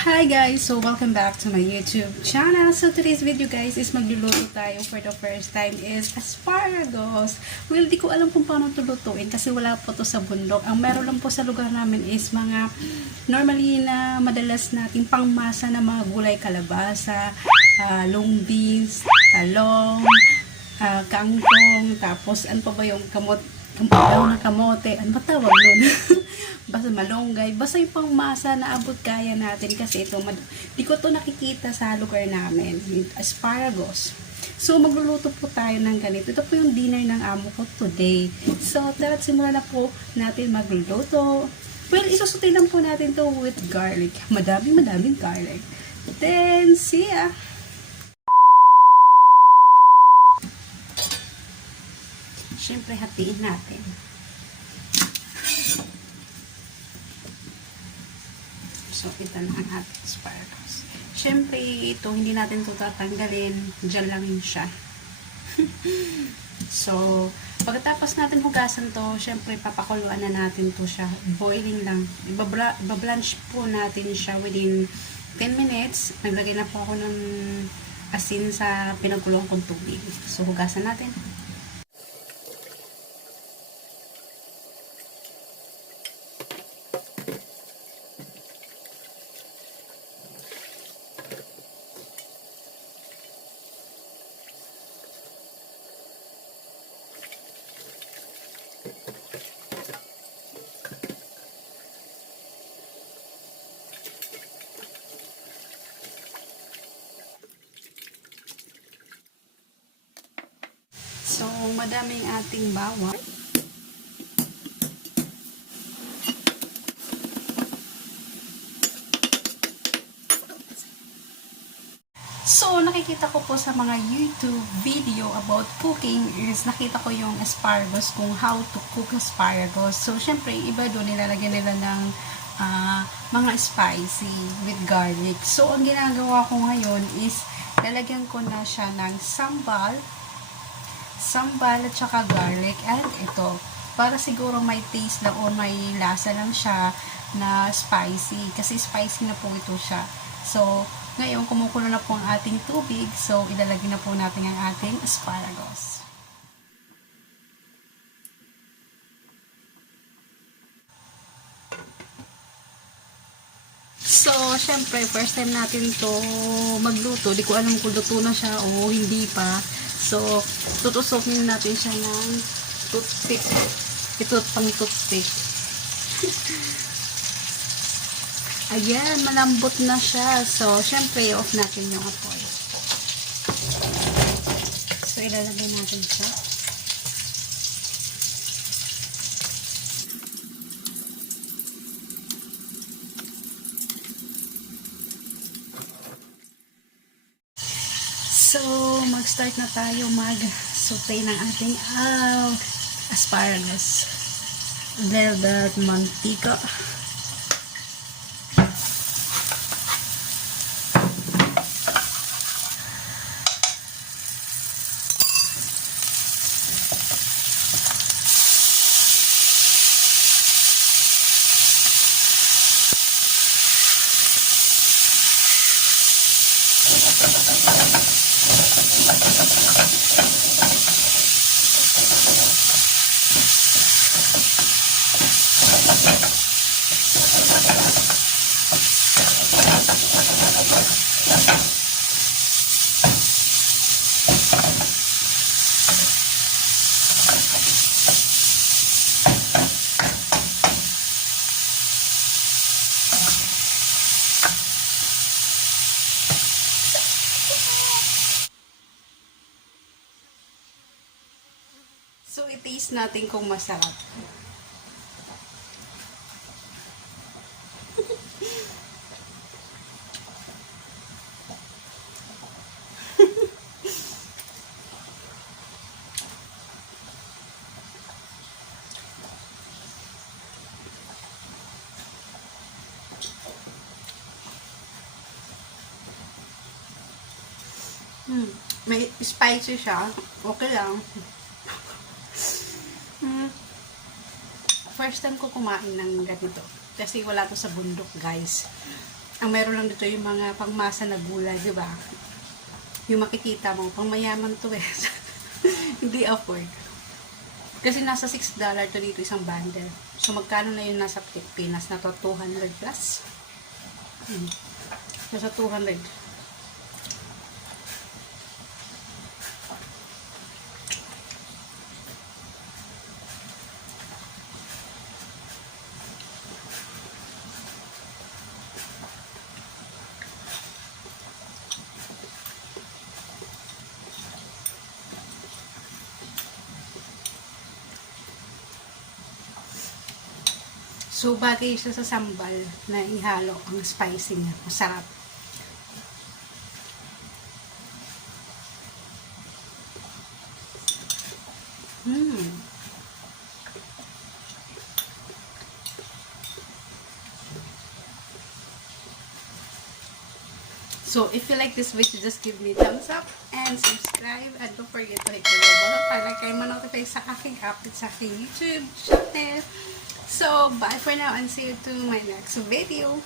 Hi guys! So welcome back to my YouTube channel. So today's video guys is magluluto tayo for the first time is asparagus. Well, di ko alam kung paano ito lutuin kasi wala po to sa bundok. Ang meron lang po sa lugar namin is mga normally na madalas nating pangmasa na mga gulay, kalabasa, long beans, talong, kangkong, tapos ano pa ba yung kamote, ano ba tawag nun? Basta malunggay, basta yung pangmasa na abot kaya natin kasi ito, di ko to nakikita sa lugar namin, asparagus. So, magluluto po tayo ng ganito. Ito po yung dinner ng amo ko today. So, tara't simulan na po natin magluluto. Well, isusutay lang po natin to with garlic. Madaming garlic. Then, see ya! Siyempre, hatiin natin. So, ito na ang ating asparagus. Siyempre, ito, hindi natin ito tatanggalin. Diyan lang yun siya. So, pagkatapos natin hugasan to, siyempre, papakuluan na natin to siya. Boiling lang. Ibablanch po natin siya within 10 minutes. Naglagay na po ako ng asin sa pinagkulong kong tubig. So, hugasan natin. So, madaming ating bawang. So, nakikita ko po sa mga YouTube video about cooking is nakita ko yung asparagus, kung how to cook asparagus. So, syempre, iba doon nilalagyan nila ng mga spicy with garlic. So, ang ginagawa ko ngayon is lalagyan ko na siya ng sambal at saka garlic, and ito para siguro may taste lang o may lasa lang siya na spicy kasi spicy na po ito siya. So ngayon kumukulo na po ang ating tubig, so ilalagay na po natin ang ating asparagus. So, syempre, first time natin to magluto. Di ko alam kung luto na siya o hindi pa. So, tutusokin natin siya ng toothpick. Ito pang toothpick. Ayan, malambot na siya. So, syempre, off natin yung apoy. So, ilalagay natin siya. So, mag-start na tayo mag-saute ng ating asparagus. A little bit mantika. So, i-taste natin kung masarap. May spicy siya. Okay lang. First time ko kumain ng ganito. Kasi wala to sa bundok, guys. Ang meron lang dito yung mga pangmasa na gulay, di ba? Yung makikita mo, pang mayaman to eh. Hindi afford. Kasi nasa $6 to dito isang bundle. So, magkano na yun nasa Pilipinas? Na to 200 plus? Nasa 200. So, bagay siya sa sambal na ihalo ang spicy niya. Masarap. So, if you like this video, just give me thumbs up and subscribe. And don't forget to hit the bell button para kayo ma-notify sa aking update sa aking YouTube channel. So, bye for now and see you to my next video.